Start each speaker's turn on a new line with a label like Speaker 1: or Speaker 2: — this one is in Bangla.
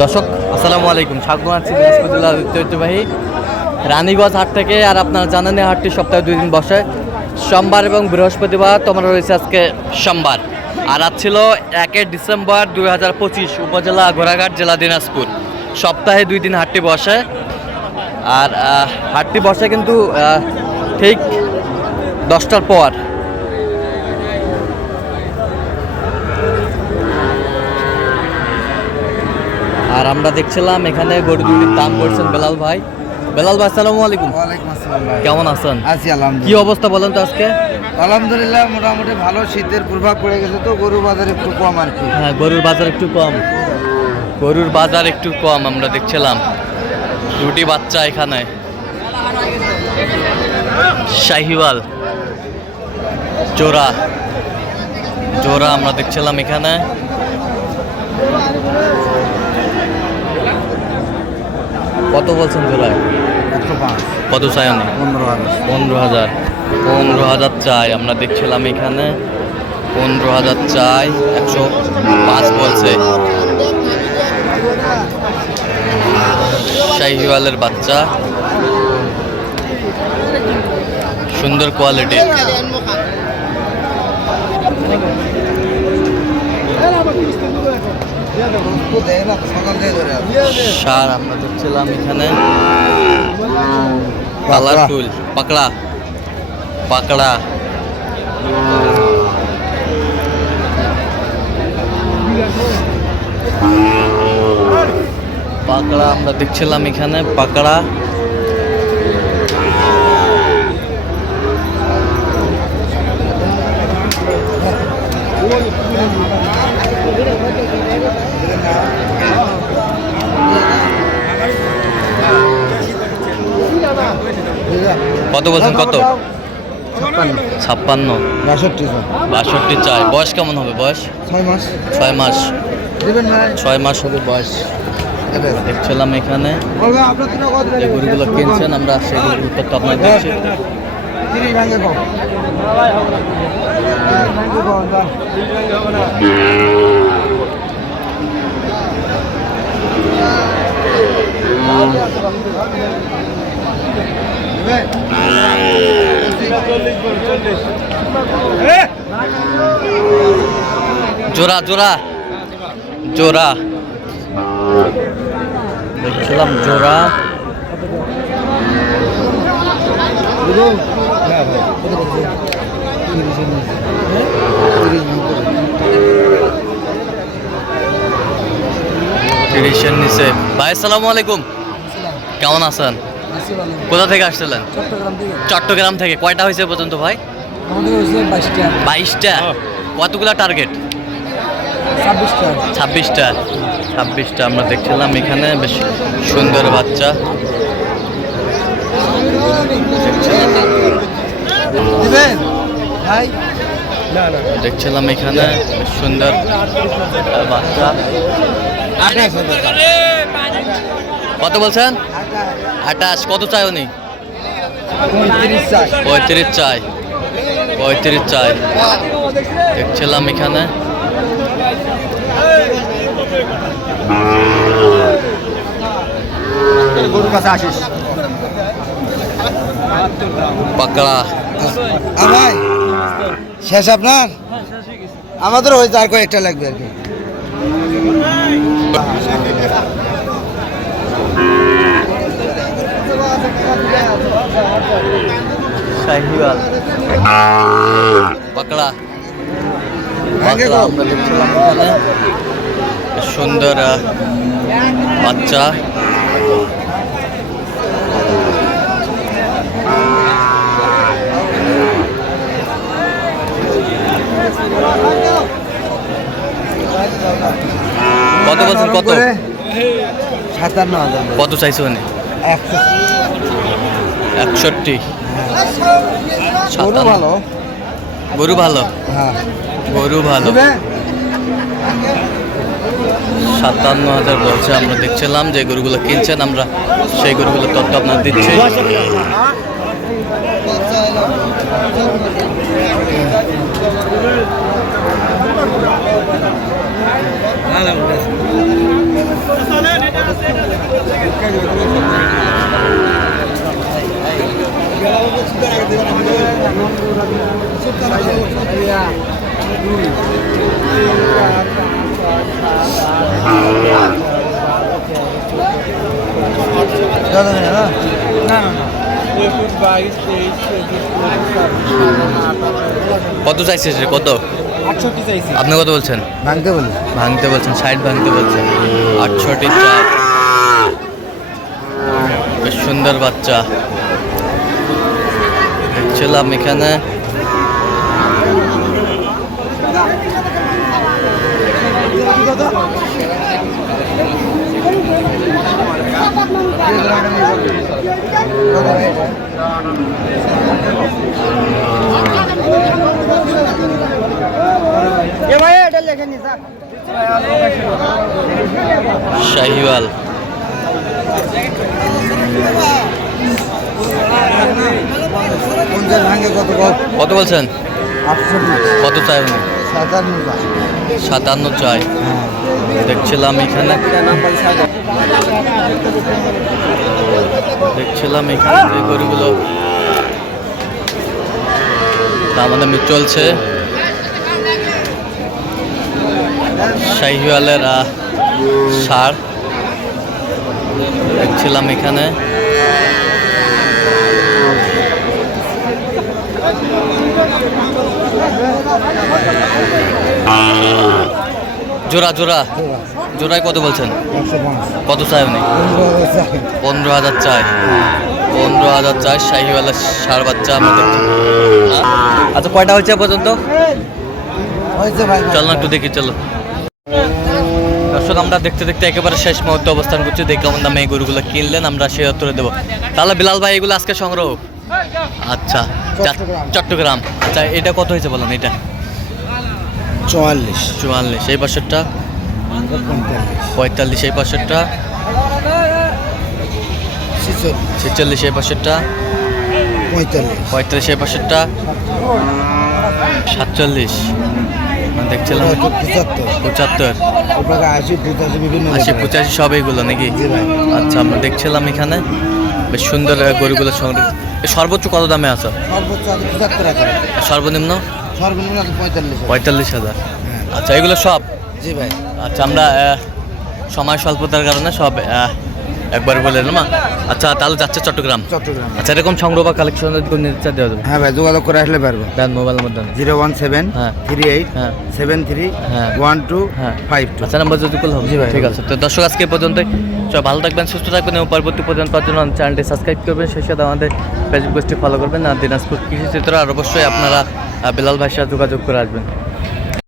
Speaker 1: দর্শক, আসসালামু আলাইকুম। স্বাগত আছি বৃহস্পতিবার ঐতিহ্যবাহী রানীগঞ্জ হাট থেকে। আর আপনারা জানেন, এই হাটটি সপ্তাহে দুই দিন বসে। সোমবার এবং বৃহস্পতিবার তোমার রয়েছে আজকে সোমবার। আর আজ ছিল একে ডিসেম্বর দুই হাজার পঁচিশ, উপজেলা ঘোড়াঘাট, জেলা দিনাজপুর। সপ্তাহে দুই দিন হাটটি বসে। আর হাটটি বসে কিন্তু ঠিক দশটার পর। আর আমরা দেখছিলাম এখানে গরু দুটির দাম করছেন বেলাল ভাই। বেলাল ভাই আসসালামু আলাইকুম। কেমন আছেন?
Speaker 2: আছি
Speaker 1: কি অবস্থা বলেন তো আজকে?
Speaker 2: আলহামদুলিল্লাহ মোটামুটি ভালো। শীতের প্রভাব পড়ে গেছে তো গরুর বাজার একটু কম আর কি।
Speaker 1: হ্যাঁ গরুর বাজার একটু কম। গরুর বাজার একটু কম আমরা দেখছিলাম। দুটি বাচ্চা এখানে। শাহিওয়াল জোড়া। জোড়া আমরা দেখছিলাম এখানে। কত বলছেন
Speaker 2: পাঁচ
Speaker 1: কত চাই আমি?
Speaker 2: পনেরো হাজার।
Speaker 1: পনেরো হাজার চাই, আমরা দেখছিলাম এখানে। পনেরো হাজার চাই, একশো পাঁচ বলছে। শাহিওয়ালের বাচ্চা। সুন্দর কোয়ালিটি। সার আমরা দেখছিলাম এখানে। কালারফুল পাকড়া। পাকড়া। পাকড়া আমরা দেখছিলাম এখানে পাকড়া। কত বলছেন কত?
Speaker 2: ছাপ্পান্ন। বাষট্টি
Speaker 1: চাই। বয়স কেমন হবে বয়স?
Speaker 2: ছয় মাস।
Speaker 1: ছয় মাস। ছয় মাস হবে বয়স। দেখছিলাম এখানে। যে গরুগুলো কিনছেন আমরা সেই গরুগুলো তথ্য আপনার
Speaker 2: ভাঙে কম। যা।
Speaker 1: জোড়া জোড়া। জোড়া। দেখছিলাম জোড়া। নিচে। ভাই আসসালামু আলাইকুম। কেমন আছেন? কোথা থেকে আসছিলেন?
Speaker 2: চট্টগ্রাম থেকে।
Speaker 1: কয়টা হয়েছে পর্যন্ত ভাই?
Speaker 2: বাইশটা।
Speaker 1: বাইশটা? কতগুলা টার্গেট
Speaker 2: ছাব্বিশটা।
Speaker 1: ছাব্বিশটা। ছাব্বিশটা আমরা দেখছিলাম এখানে। বেশ সুন্দর বাচ্চা। দেখছিলাম এখানে বেশ সুন্দর বাচ্চা। কত বলছেন? আটাশ কত চাই উনি?
Speaker 2: পঁয়ত্রিশ চাই।
Speaker 1: পঁয়ত্রিশ চাই। দেখছিলাম এখানে। পাকড়া।
Speaker 2: ভাই শেষ আপনার? আমাদের হয়েছে আর কয়েকটা লাগবে আর কি।
Speaker 1: শাহিওয়াল। পাকড়া
Speaker 2: ভাঙ্গে
Speaker 1: পাকড়া
Speaker 2: গো।
Speaker 1: আমরা দেখছিলাম এখানে। বেশ সুন্দর বাচ্চা। কত বলছেন? কত?
Speaker 2: সাতান্ন হাজার।
Speaker 1: কত চাইছো
Speaker 2: একশো।
Speaker 1: একষট্টি।
Speaker 2: গরু। ভালো?
Speaker 1: গরু ভালো।
Speaker 2: হ্যাঁ।
Speaker 1: গরু ভালো। সাতান্ন হাজার বলছে আমরা দেখছিলাম যে গরুগুলো কিনছেন আমরা সেই গরুগুলো তথ্য আপনার দিচ্ছি।
Speaker 2: না
Speaker 3: না না না একুশ বাইশ তেইশ চব্বিশ পঁচিশ ছাব্বিশ
Speaker 1: কত চাইছে সে কত?
Speaker 3: আটষট্টি চাইছি।
Speaker 1: আপনি কত বলছেন?
Speaker 2: ভাঙতে বলি।
Speaker 1: ভাঙতে বলছেন সাইড ভাঙতে বলছেন। আটষট্টি চার। বেশ সুন্দর বাচ্চা। দেখছিলাম এখানে। শাহিওয়াল।
Speaker 2: পঞ্চাশ ভাঙে কত কত
Speaker 1: বলছেন? কত চাই উনি?
Speaker 2: সাতান্ন
Speaker 1: চাই। দেখছিলাম এখানে। দেখছিলাম এখানে যে গরুগুলো দামাদামি চলছে। শাহিওয়ালের সার। দেখছিলাম এখানে। জোড়া জোড়া। জোড়ায় কত বলছেন? কত চাই উনি? পনেরো হাজার চাই পনেরো হাজার চাই শাহিওয়ালা সার বাচ্চা আমাদের। আচ্ছা কয়টা হয়েছে পর্যন্ত? চল না, একটু দেখি, চলো। দর্শক, আমরা দেখতে দেখতে একেবারে শেষ মুহূর্তে অবস্থান করছি। দেখে দামে এই গরুগুলো কিনলেন, আমরা সেই উত্তরে দেবো। তাহলে বিলাল ভাই, এগুলো আজকে সংগ্রহ আচ্ছা
Speaker 2: চট্টগ্রাম।
Speaker 1: আচ্ছা এটা কত হয়েছে বলেন এটা?
Speaker 2: চুয়াল্লিশ।
Speaker 1: চুয়াল্লিশ এই পাশেরটা?
Speaker 2: পঁয়তাল্লিশ।
Speaker 1: এই পাশেরটা?
Speaker 2: ছেচল্লিশ।
Speaker 1: এই পাশেরটা?
Speaker 2: পঁয়তাল্লিশ।
Speaker 1: পঁয়তাল্লিশ এই পাশেরটা? সাতচল্লিশ। দেখছিলাম।
Speaker 2: পঁচাত্তর। আশি পঁচাশি
Speaker 1: সব এইগুলো নাকি? আচ্ছা আমরা দেখছিলাম এখানে। বেশ সুন্দর গরুগুলো সংগ্রহ এ সর্বোচ্চ কত দামে আছে?
Speaker 2: সর্বোচ্চ আছে পঁচাত্তর হাজার।
Speaker 1: সর্বনিম্ন?
Speaker 2: সর্বনিম্ন আছে পঁয়তাল্লিশ হাজার।
Speaker 1: পঁয়তাল্লিশ হাজার।
Speaker 2: হ্যাঁ।
Speaker 1: আচ্ছা এগুলো সব?
Speaker 2: জি ভাই।
Speaker 1: আচ্ছা আমরা সময় স্বল্পতার কারণে সব একবার বলে দিলাম আচ্ছা তাহলে যাচ্ছে চট্টগ্রাম।
Speaker 2: চট্টগ্রাম।
Speaker 1: আচ্ছা এরকম সংগ্রহ বা কালেকশন নিতে চাই দেওয়া যাবে।
Speaker 2: হ্যাঁ ভাই যোগাযোগ করে আসলে পারব
Speaker 1: দেন মোবাইলের মধ্যে
Speaker 2: জিরো ওয়ান সেভেন
Speaker 1: হ্যাঁ।
Speaker 2: থ্রি এইট
Speaker 1: হ্যাঁ।
Speaker 2: সেভেন থ্রি
Speaker 1: হ্যাঁ।
Speaker 2: ওয়ান টু
Speaker 1: হ্যাঁ।
Speaker 2: Five two.
Speaker 1: আচ্ছা নাম্বার যদি হবে।
Speaker 2: জি ভাই।
Speaker 1: ঠিক আছে। তো দর্শক আজকে এই পর্যন্তই। সবাই ভালো থাকবেন সুস্থ থাকবেন এবং পরবর্তী পর্যন্ত পাওয়ার জন্য চ্যানেলটি সাবস্ক্রাইব করবেন। সেই সাথে আমাদের ফেসবুক পেজটি ফলো করবেন। আর দিনাজপুর কৃষি চিত্র। আর অবশ্যই আপনারা বিলাল ভাইয়ের সাথে যোগাযোগ করে আসবেন।